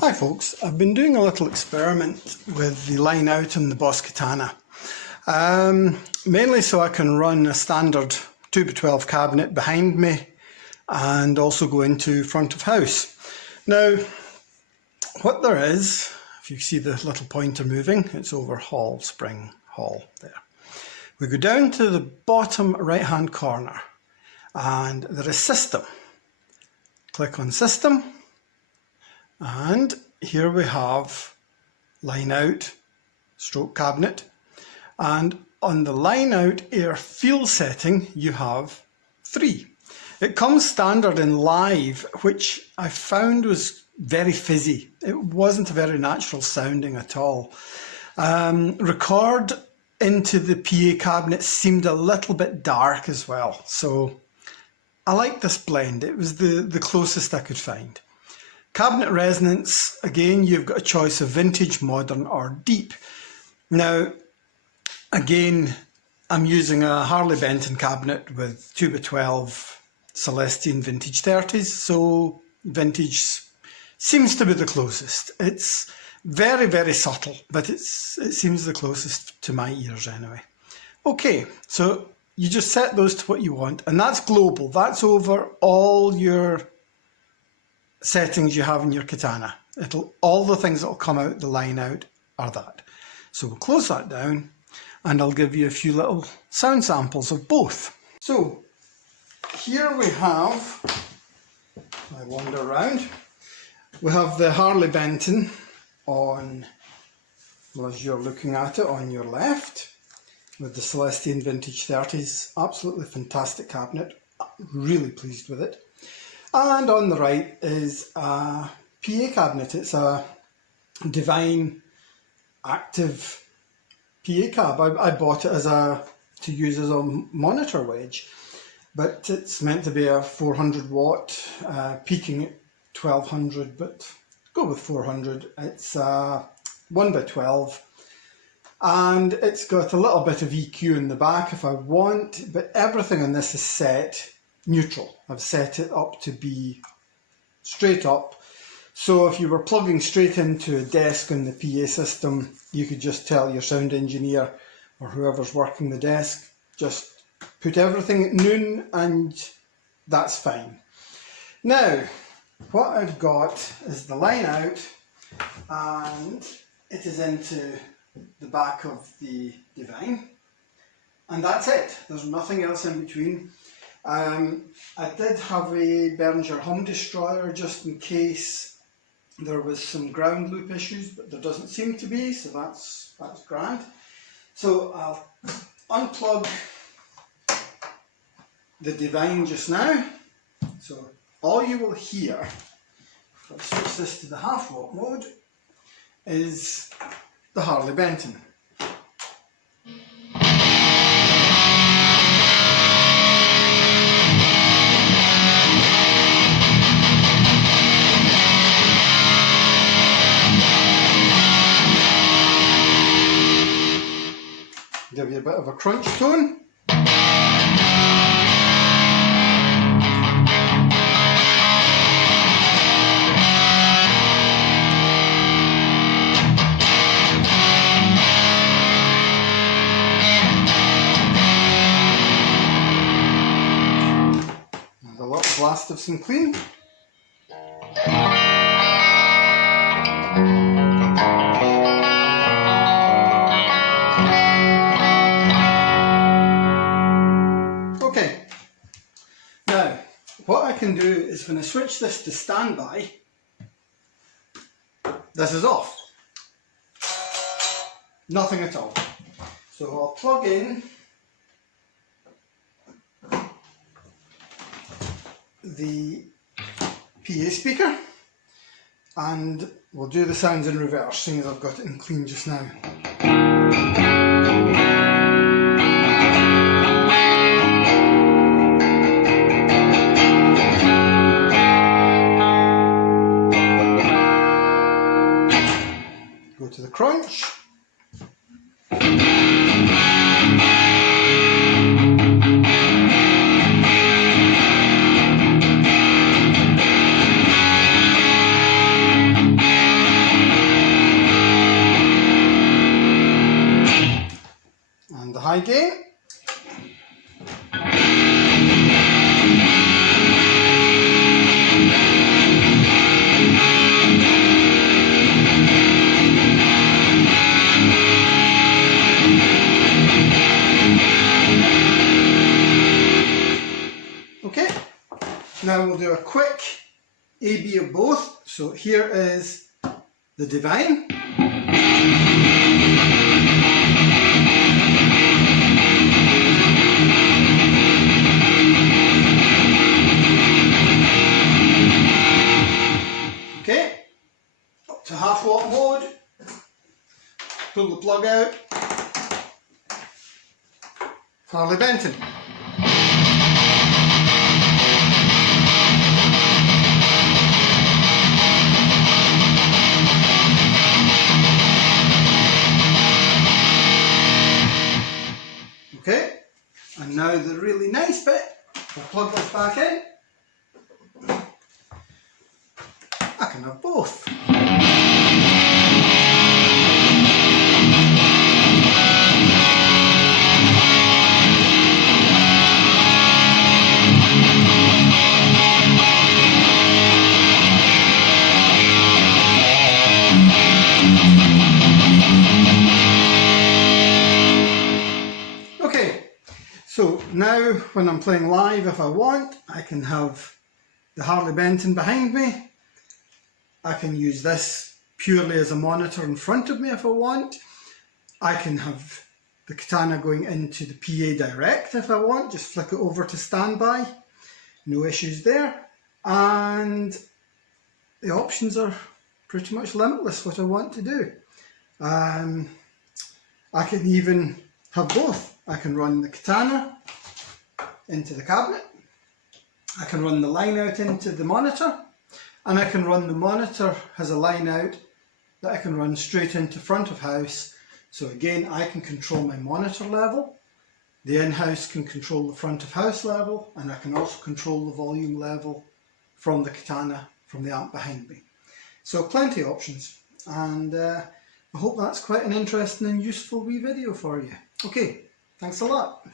Hi folks, I've been doing a little experiment with the line out on the Boss Katana. Mainly so I can run a standard 2x12 cabinet behind me and also go into front of house. Now, what there is, if you see the little pointer moving, it's over Hall, Spring, Hall there. We go down to the bottom right hand corner and there is System. Click on System. And here we have line out stroke cabinet, and on the line out air feel setting you have 3. It comes standard in live, which I found was very fizzy. It wasn't very natural sounding at all. Record into the PA cabinet seemed a little bit dark as well, so I like this blend. It was the closest I could find. Cabinet resonance, again, you've got a choice of vintage, modern or deep. Now, again, I'm using a Harley Benton cabinet with 2x12 Celestian vintage 30s, so vintage seems to be the closest. It's very, very subtle, but it seems the closest to my ears anyway. Okay, so you just set those to what you want, and that's global. That's over all your settings you have in your Katana. All the things that will come out the line out are that. So we'll close that down and I'll give you a few little sound samples of both. So here we have, I wander around, we have the Harley Benton on, well, as you're looking at it, on your left with the Celestian Vintage 30s. Absolutely fantastic cabinet, really pleased with it. And on the right is a PA cabinet. It's a Divine Active PA cab. I bought it to use as a monitor wedge, but it's meant to be a 400 watt, peaking at 1200, but go with 400. It's 1x12, and it's got a little bit of EQ in the back if I want, but everything on this is set neutral. I've set it up to be straight up. So if you were plugging straight into a desk in the PA system, you could just tell your sound engineer or whoever's working the desk, just put everything at noon and that's fine. Now, what I've got is the line out and it is into the back of the Divine, and that's it. There's nothing else in between. I did have a Behringer hum destroyer just in case there was some ground loop issues, but there doesn't seem to be, so that's grand. So I'll unplug the Divine just now. So all you will hear, if I switch this to the half watt mode, is the Harley Benton. Give you a bit of a crunch tone. And a little blast of some clean. Now, what I can do is when I switch this to standby, this is off. Nothing at all. So I'll plug in the PA speaker and we'll do the sounds in reverse, seeing as I've got it in clean just now. To the crunch. high gain. Okay, now we'll do a quick A-B of both. So here is the Divine. Okay, up to half watt mode, pull the plug out, Harley Benton. Okay, and now the really nice bit, I'll plug this back in. I can have both. Okay, so now when I'm playing live, if I want, I can have the Harley Benton behind me. I can use this purely as a monitor in front of me if I want. I can have the Katana going into the PA direct if I want, just flick it over to standby, no issues there. And the options are pretty much limitless what I want to do. I can even have both. I can run the Katana into the cabinet, I can run the line out into the monitor, and I can run the monitor as a line out that I can run straight into front of house. So again, I can control my monitor level, the in-house can control the front of house level, and I can also control the volume level from the Katana, from the amp behind me. So plenty of options, and I hope that's quite an interesting and useful wee video for you. Okay, thanks a lot.